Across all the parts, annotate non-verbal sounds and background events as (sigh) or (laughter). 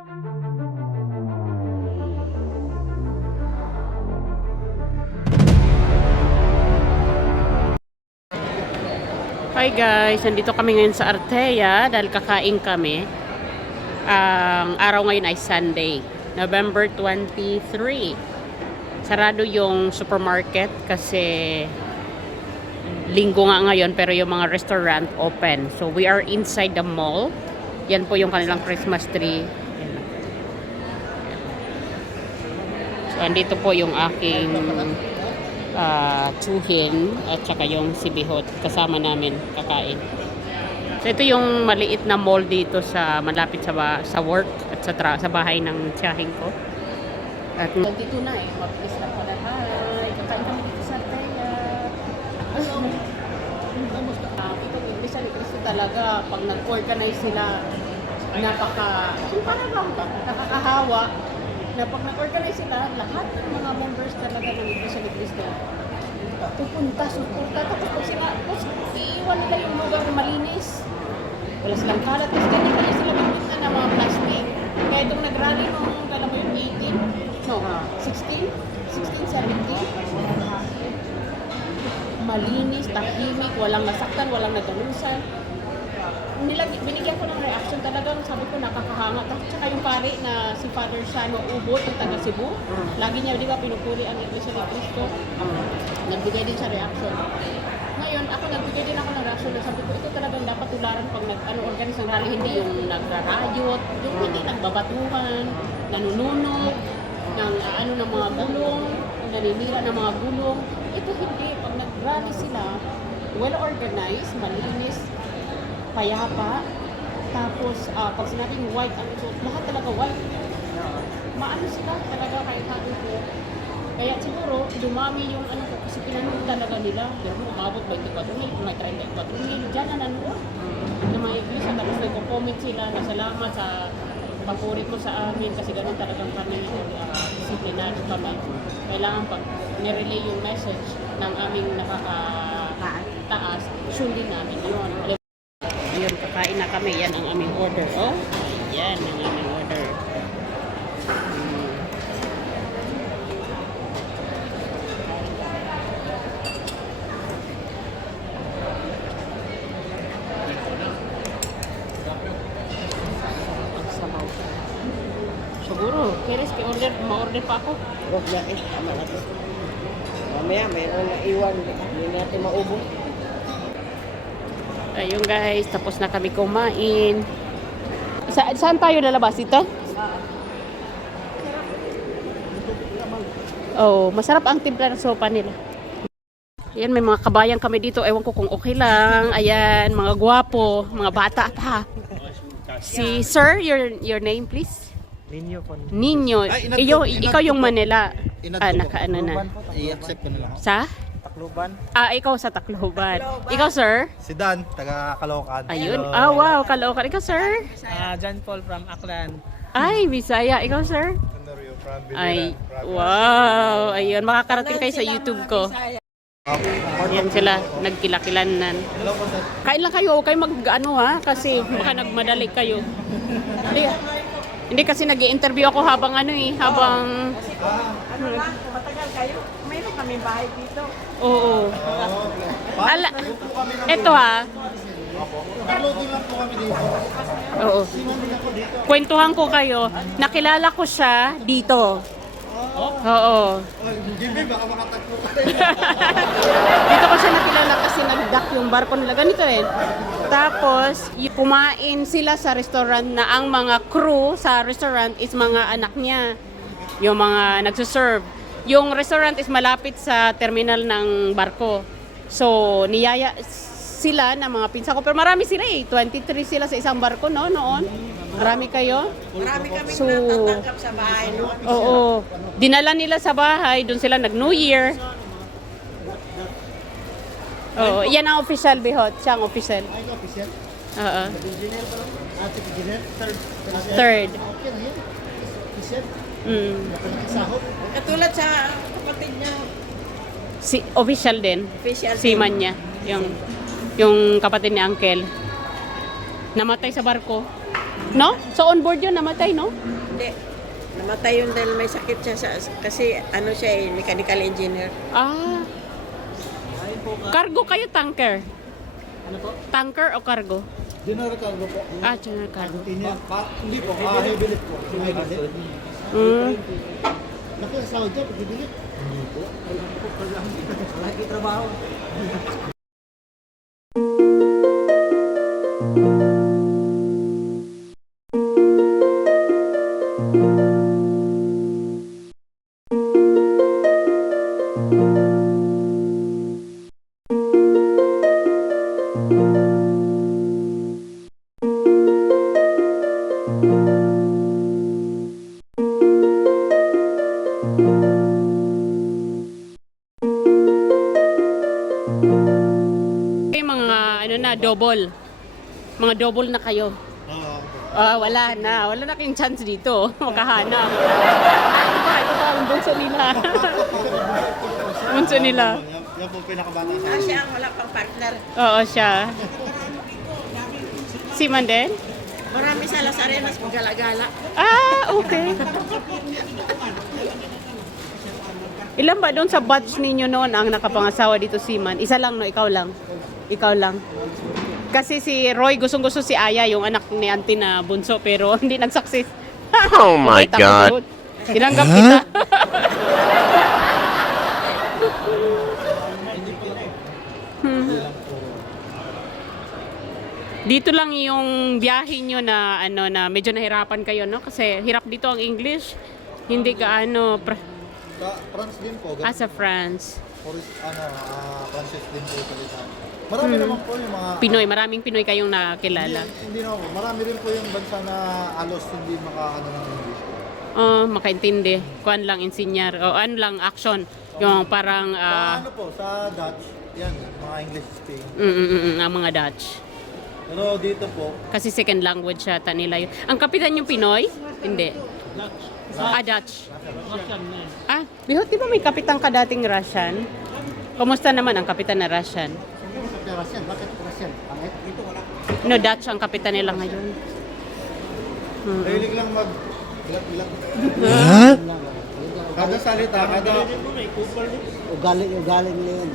Hi guys, nandito kami ngayon sa Artea dahil kakain kami. Ang araw ngayon ay Sunday, November 23. Sarado yung supermarket kasi linggo nga ngayon pero yung mga restaurant open. So we are inside the mall. Yan po yung kanilang Christmas tree. Yan. So andito po yung aking ah, tsuhin at saka yung sibihot kasama namin kakain. So ito yung maliit na mall dito sa malapit sa sa work at sa sa bahay ng tiyahing ko. At dito na eh, mabilis lang pala. Hi, kakain kami dito sa Teya. Ah, ito ni Cristo talaga pag nag-organize sila napaka yung parang nakakahawa na pag nag-organize sila lahat ng mga members talaga ng Iglesia ni Cristo pupunta, suporta. Tapos pag sila tapos iiwan nila yung lugar na malinis. Wala silang kalat tapos kanya-kanya sila magbunta ng mga plastic kaya itong nag-rally nung kala mo yung 18 no 16 16, 17 malinis, tahimik, walang nasaktan, walang nagalusan. Nilag, binigyan ko ng reaction talagang sabi ko nakakahanga. Tapos tsaka yung pare na si Father Shano Ubot, yung taga Cebu, lagi niya di ba pinupuri ang Iglesia ni Cristo. Nagbigay din siya reaction. Ngayon, ako nagbigay din ako ng reaction. Na sabi ko, ito talagang dapat tularan pag nag, ano, organize ng rally, hindi yung nagrarayot, yung hindi nagbabatuhan, nanununog, ng ah, ano ng mga gulong, naninira ng mga gulong. Ito hindi, pag nag-rally sila, well organized, malinis, payapa, tapos ah, pag sinabing white ang suot, lahat talaga white. Maano sila talaga kahit sabi ko. Kaya siguro, dumami yung ano ko, kasi pinanood talaga nila. Pero kung umabot 24 mil, kung may 34 mil, dyan na nanood. Na mga iglesia, tapos nagko-comment sila na salamat sa papuri mo sa amin kasi ganun talagang kami uh, disiplinado kami. Kailangan pag nirelay yung message ng aming nakakataas, sundin namin yun. Kami. Yan ang aming order. Oh, yan ang aming order. Mm. Sabaw. Siguro, Keres, order ma-order pa ako. Huwag na eh, tama na. Mamaya, mayroon na iwan. Hindi natin maubos. Ayun guys, tapos na kami kumain. Sa saan tayo lalabas ito? Oh, masarap ang timpla ng sopa nila. Ayan, may mga kabayan kami dito. Ewan ko kung okay lang. Ayan, mga gwapo, mga bata pa. Si Sir, your your name please? Ninyo. Ninyo. Ay, Iyo, ikaw yung Manila. Ah, nakaano na. I-accept ko na lang. Sa? Takluban. Ah, ikaw sa Tacloban. Ikaw, sir? Si Dan, taga Caloocan. Ayun. Hello. Ah, wow. Kaloocan. Ikaw, sir? Ah, John Paul from Aklan. Ay, Bisaya. Ikaw, sir? Honorio from Biliran, Ay, wow. Ayun, makakarating kayo sa YouTube ko. Yan sila, nagkilakilanan. Kain lang kayo, huwag kayo mag, ano ha, kasi baka nagmadali kayo. Hindi, kasi nag interview ako habang ano eh, habang... Matagal kayo. Mayroon kami bahay dito. Oo. Ala, eto ha, Uploading lang po kami dito. oo. Kwentuhan ko kayo, nakilala ko siya dito. Oo. Jimmy, baka makatagpo ka. (laughs) Dito ko siya nakilala kasi nag-dock yung barko nila. Ganito eh. Tapos, kumain sila sa restaurant na ang mga crew sa restaurant is mga anak niya. Yung mga nagsuserve. Yung restaurant is malapit sa terminal ng barko. So, niyaya sila na mga pinsan ko. Pero marami sila eh. 23 sila sa isang barko, no? Noon. Marami kayo. Marami kami So, natatanggap sa bahay. No? Oo. Dinala nila sa bahay, doon sila nag-New Year. Oo, yan ang official bihot. Siya ang official. Ay, official. Oo. Engineer ba? Ate engineer? Third. Third. Okay na yun. Official. Mm. Sahod. Katulad sa kapatid niya. Si, official din. Official. Si man niya. Yung, yung kapatid ni Uncle. Namatay sa barko. No? So on board yun, namatay, no? Hindi. Namatay yun dahil may sakit siya sa, kasi ano siya eh, mechanical engineer. Ah. Cargo kayo, tanker? Ano po? Tanker o cargo? Dinner cargo po. Ah, general cargo. Hindi po, ah, heavy lift po. Heavy lift. Mm. Nakasahod dyan, pagbibili. Hindi po. Wala po, wala. Lagi trabaho. (laughs) double na kayo. Oo. Ah, wala na. Wala na kayong chance dito. (laughs) Makahanap. Ito pa, ito pa, ang bunso nila. (laughs) bunso nila. Yan, yan po pinakabata sa Ah, siya ang wala pang partner. Oo, siya. Si Manden? Marami sa Las Arenas gala-gala. Ah, okay. Ilan ba doon sa batch ninyo noon ang nakapangasawa dito si Man? Isa lang, no? Ikaw lang. Ikaw lang. Kasi si Roy, gustong-gusto si Aya, yung anak ni auntie na bunso, pero (laughs) hindi nag-success. Oh my tapos God. yun. Tinanggap kita. Hmm. (laughs) Dito lang yung biyahe nyo na ano na medyo nahirapan kayo no kasi hirap dito ang English. Hindi ka ano pra- Sa France din po. ah, sa France. Forest, ano, ah, Francis din po salita. Marami naman po yung mga... Pinoy, maraming Pinoy kayong nakilala. Hindi, hindi naman po. Marami rin po yung bansa na alos hindi makaano ng English. Oh, makaintindi. Kuan lang insinyar o ano lang action. Yung parang Sa ah ano po, sa Dutch, yan, mga English speaking. mm, mm, mm, mm, ang mga Dutch. Pero dito po, Kasi second language yata nila yun. Ang kapitan yung Pinoy? Hindi. Ah, Dutch. Ah, bihot, di ba may kapitan ka dating Russian? Kumusta naman ang kapitan na Russian? Russian, bakit Russian? Pangit? Dito wala. No, Dutch ang kapitan nila ngayon. Hmm. Mahilig lang mag... Ilang, Kada salita, kada... Ugali, ugali nila yun.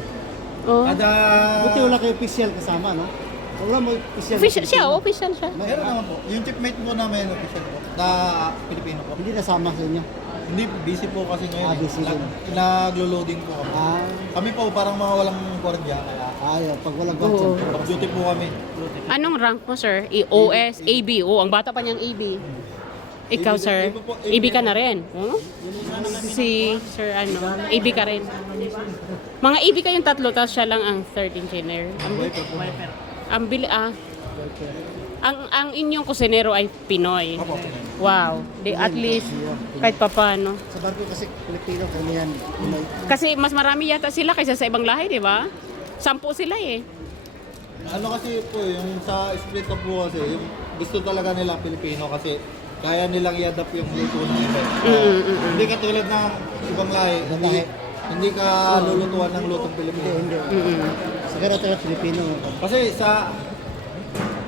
Oh. Kada... Buti wala kayo official kasama, no? Wala mo official. Official siya, official siya. Meron naman po. Yung chipmate po namin, official po. Na Pilipino po. Hindi nasama sa inyo. Hindi, busy po kasi ngayon. Ah, eh. busy Nag- din. Naglo-loading po kami. Ah, Kami po parang mga walang kwardiya. Kaya ayaw. Pag walang Oo. content. pag-duty po kami. Anong rank mo, sir? I- OS, AB. Oh, ang bata pa niyang AB. Ikaw, sir. AB ka na rin. Huh? Si Sir ano, AB ka rin. Mga AB kayong tatlo, tapos siya lang ang third engineer. Ang, ang bili, ah. Ang, ang inyong kusinero ay Pinoy. Opo. Wow. Di, at least, kahit papano. Sa barko kasi Pilipino, karamihan. Pinoy. Kasi mas marami yata sila kaysa sa ibang lahi, di ba? Sampu sila eh. Ano kasi po, yung sa split up po kasi, yung gusto talaga nila Pilipino kasi kaya nilang i-adapt yung luto ng iba. Mm, mm, mm. Hindi katulad ng ibang lahi. Ibang Hindi, hindi ka lulutuan ng lutong Pilipino. Hindi, hindi. Mm-mm. Siguro talaga Pilipino. Kasi sa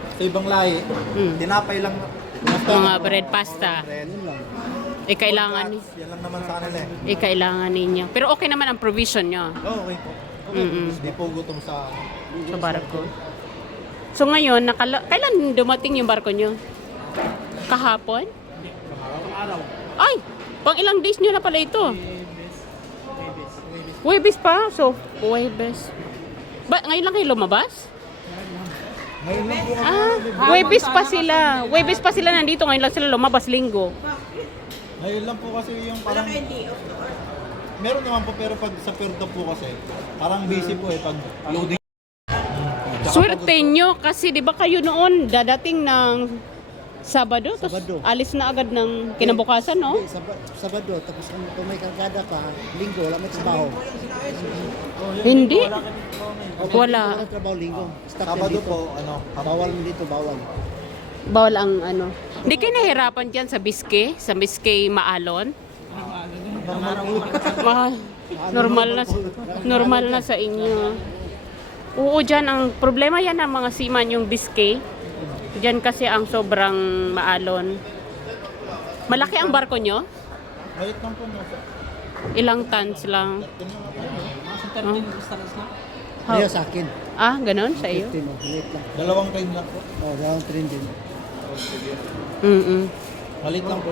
sa ibang lahi, Mm. tinapay lang Mga bread pasta. bread. Yun lang. Eh, kailangan, Nuts, Yan lang naman sa kanila eh. eh, kailangan ninyo. Pero okay naman ang provision nyo Oh, okay po. Mm-mm. Hindi po gutom sa sa barko. So ngayon, nakala- kailan dumating yung barko nyo? Kahapon? Ay! Pang ilang days nyo na pala ito? Webes pa? So, Webes. Ba, ngayon lang kayo lumabas? Ngayon lang po Ah, Webes pa sila. Webes pa sila nandito. Ngayon lang sila lumabas linggo. Ngayon lang po kasi yung parang Meron naman po pero pag sa Puerto po kasi parang busy po eh pag loading. Tsaka Swerte nyo kasi di ba kayo noon dadating ng Sabado, tapos Sabado. alis na agad ng kinabukasan, no? Hindi, Sab- Sabado, tapos kung, kung may kargada ka, linggo, wala may trabaho. Hindi. O, pag Wala. Wala trabaho linggo. Stop yan Sabado dito. po ano, Bawal mo dito, bawal. Bawal ang ano. Hindi kayo nahirapan dyan sa Biscay? Sa Biscay Maalon? Ma- normal na normal na sa inyo. Oo, dyan ang problema yan ng mga seaman yung Biscay. Diyan kasi ang sobrang maalon. Malaki ang barko nyo? Maliit lang po. Ilang tons lang? How? Kaya sa akin. Ah, ganun sa iyo? 15 oh, maliit lang. Dalawang train lang po. Oh, dalawang train din. Mm-mm. Maliit lang po.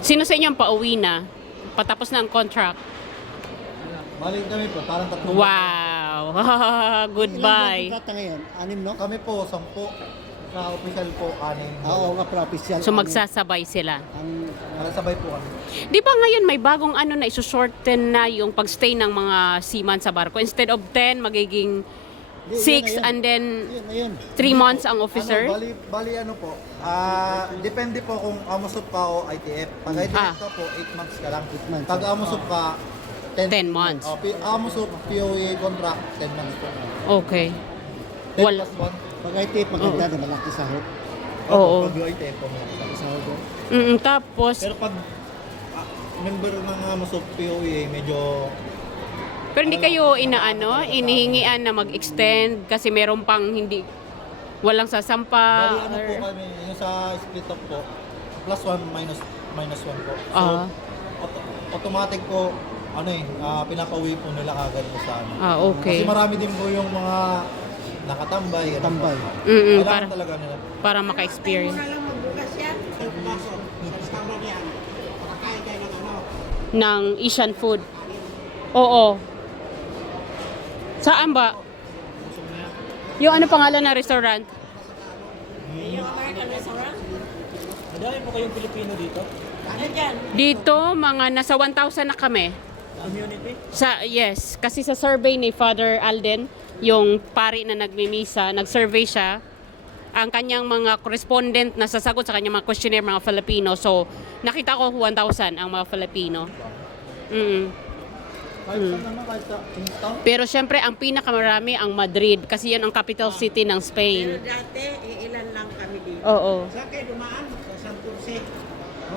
Sino sa inyo ang pauwi na? Patapos na ang contract. Maliit kami po, parang tatlong. Wow! (laughs) Goodbye. Ilang kontrata ngayon? Anim, no? Kami po, sampu. Sa official po, anim. Oo nga, para official. So magsasabay sila. Ang Para sabay po kami. Di ba ngayon may bagong ano na isushorten na yung pagstay ng mga seaman sa barko? Instead of 10, magiging Di, 6 yun na yun. and then yun, ayun. 3 months ang officer? Ano, bali, bali ano po, ah depende po kung amusop ka o ITF. Pag ITF Ah. ka po, 8 months ka lang. Eight months. Pag amusop ka, 10 months. Oh, P- amusop, POE contract, 10 months po. Okay. 10 Wala. plus 1. Pag ITF, maganda na malaki sahod. Oo. Pag ITF po, Malaki sahod doon. Mm, tapos, Pero pag ah, member ng amusop POE, medyo pero hindi kayo inaano, inihingian na mag-extend kasi meron pang hindi, walang sasampa. Bali ano po or- kami, yung sa split up po, plus 1 minus minus 1 po. So, Ah. auto- automatic po, ano eh, ah, pinapauwi po nila kagad po sa ano. Ah, okay. Kasi marami din po yung mga nakatambay. ganun po. Tambay. Mm-mm, Kailangan para, talaga nila. para maka-experience. Ng Asian food. Oo. Saan ba? Yung ano pangalan na restaurant? Madami po kayong Pilipino dito. Dito, mga nasa 1,000 na kami. Community. Sa, yes, kasi sa survey ni Father Alden, yung pari na nagmimisa, nag-survey siya, ang kanyang mga correspondent na sasagot sa kanyang mga questionnaire mga Filipino. So, nakita ko 1,000 ang mga Filipino. Mm. Kahit sa. Pero syempre, ang pinakamarami ang Madrid kasi yan ang capital city ng Pero Spain. dati, ilan lang kami dito. Oo. Saan kayo dumaan? Sa Santurce.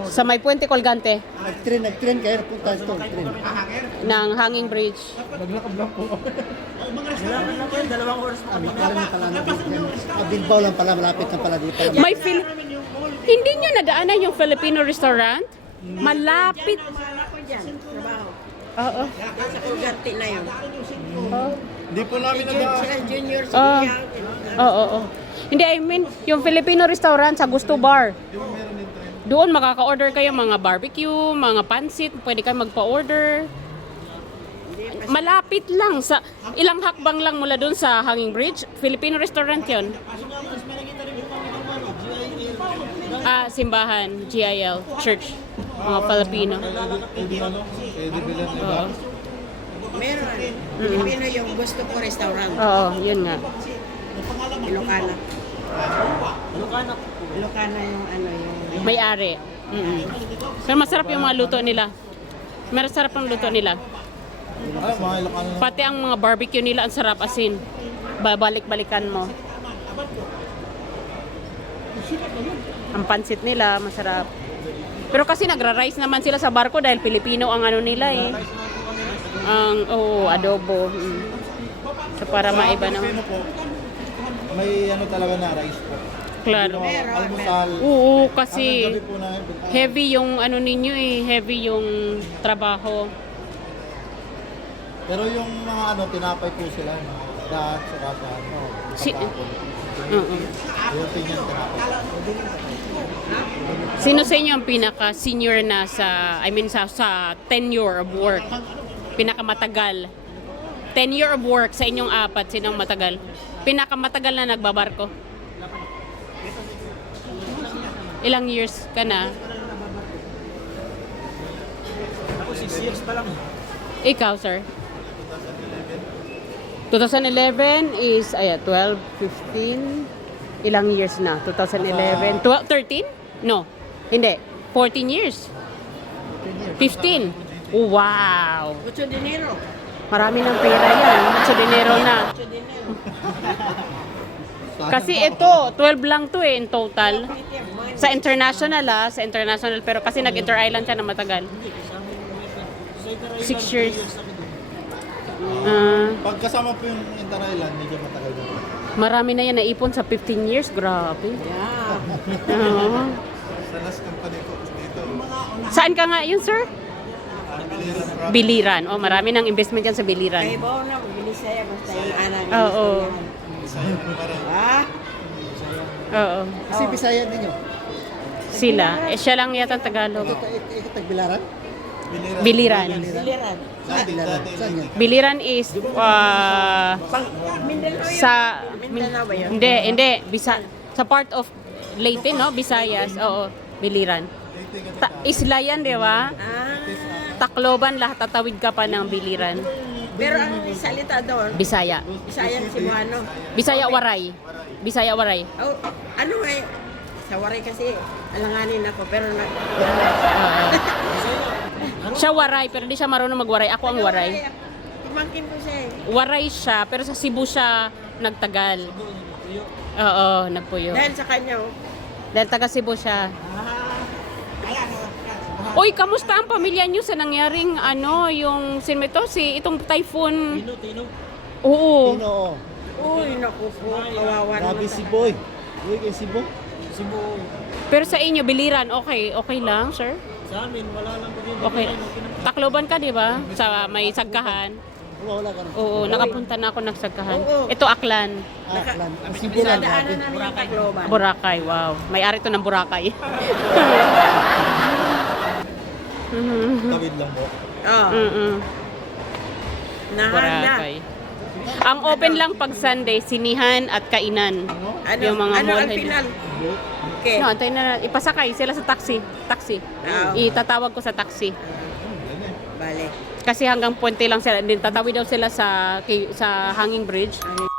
Sa may Puente Colgante Nag-train, nag-train kayo, punta ito, train. ng Hanging Bridge. Naglakad lang po. Yun, dalawang oras po Ah, kami. na dito. Ah, Bilbao lang pala, malapit lang pala dito. May Fili- Hindi nyo nadaanan yung Filipino restaurant? Malapit. Trabaho. Oo. Sa Colgate na yun. Hindi po namin nag Sila junior, Ah. sige. Oo, oo. Hindi, I mean, yung Filipino restaurant sa Gusto Bar. Doon makaka-order kayo mga barbecue, mga pansit, pwede kayo magpa-order. Malapit lang sa ilang hakbang lang mula doon sa Hanging Bridge. Filipino restaurant 'yon. Ah, simbahan, GIL, church, mga Filipino. Oo. Meron. Pilipino yung gusto ko restaurant. Oo, yun nga. Ilocana. Ilocano. Ilocana yung ano yung... May-ari. Mm-mm. Pero masarap yung mga luto nila. Masarap ang luto nila. Pati ang mga barbecue nila, ang sarap asin. Babalik-balikan mo. Ang pansit nila, masarap. Pero kasi nagra-rice naman sila sa barko dahil Pilipino ang ano nila eh. Ang, oh, adobo. Mm. So para maiba Ano po, may ano talaga na rice po. Claro. Almusal. Oo, kasi heavy yung ano ninyo eh. Heavy yung trabaho. Pero yung mga ano, tinapay po sila. Dahil sa kasa, ano, Si-. Oo. Yung pinyan tinapay. Sino sa inyo ang pinaka senior na sa I mean sa sa tenure of work? Pinakamatagal. Tenure of work sa inyong apat sino ang matagal? Pinakamatagal na nagbabarko. Ilang years ka na? Ako 6 years pa lang. Ikaw, sir? 2011 is ay 12, 15 ilang years na? 2011, 12, 13? No. Hindi. 14 years. 15. Oh, wow. Ocho dinero. Marami ng pera yan. Sa dinero na. Ocho dinero. Kasi ito, 12 lang to eh in total. Sa international ah, sa international. Pero kasi nag-inter-island siya na matagal. 6 years. Ah, Pag kasama po yung Inter-Island, medyo matagal na. Marami na yan naipon sa 15 years. Grabe. Yeah. Oo. Sa last company po dito. Saan ka nga yun, sir? Biliran. Oh, marami ng investment yan sa Kay Biliran. Bao na, Binisaya, basta yung anak. Oo. Bisaya po parang. Ah? Oo. Kasi Bisaya ninyo. Sila. Eh, siya lang yata ang Tagalog. Ito, ito, ito, tagbilaran? Biliran. Biliran. Biliran. Biliran is uh, sa Mindanao ba yun? Hindi, hindi. Bisa, sa part of Leyte, no? Visayas. Oo. Biliran. Ta- isla yan, di ba? Ah. Tacloban, lahat tatawid ka pa ng Biliran. Pero ang salita doon, Bisaya. Bisayang Cebuano. Bisaya Waray. Bisaya Waray. Oh, ano nga eh, sa Waray kasi, alanganin ako, pero na... Siya Waray, pero di siya marunong magwaray. Ako ang Waray. Pumangkin ko siya eh. Waray siya, pero sa Cebu siya nagtagal. Oo, nagpuyo. Dahil sa kanya, oh. Dahil taga Cebu siya. Uy, kamusta ang pamilya niyo sa nangyaring ano, yung sinmeto, si itong typhoon? Tino, Tino. Oo. Tino. Uy, naku po, kawawa Grabe naman. si Boy. Uy, kay si Boy. Cebu. Pero sa inyo, biliran, okay, okay lang, sir? Sa amin, wala lang po din. Okay. Takloban ka, di ba? Sa may sagkahan. Wala, wala ka na. Oo, nakapunta na ako ng sagkahan. Oo. Ito, Aklan. Ah, plan. Ang Cebu lang. Grabe. Tacloban. Boracay, wow. May-ari to ng Boracay. (laughs) Tawid lang po. Oh, Mm-mm. nahanda. Boracay. Ang open lang pag Sunday, sinihan at kainan. Ano, Yung mga ano mall ang final? Okay. No, antayin na ipasakay sila sa taxi. Taxi. Ah. Itatawag ko sa taxi. Bale. Kasi hanggang puente lang sila. Din tatawid daw sila sa sa hanging bridge. Ano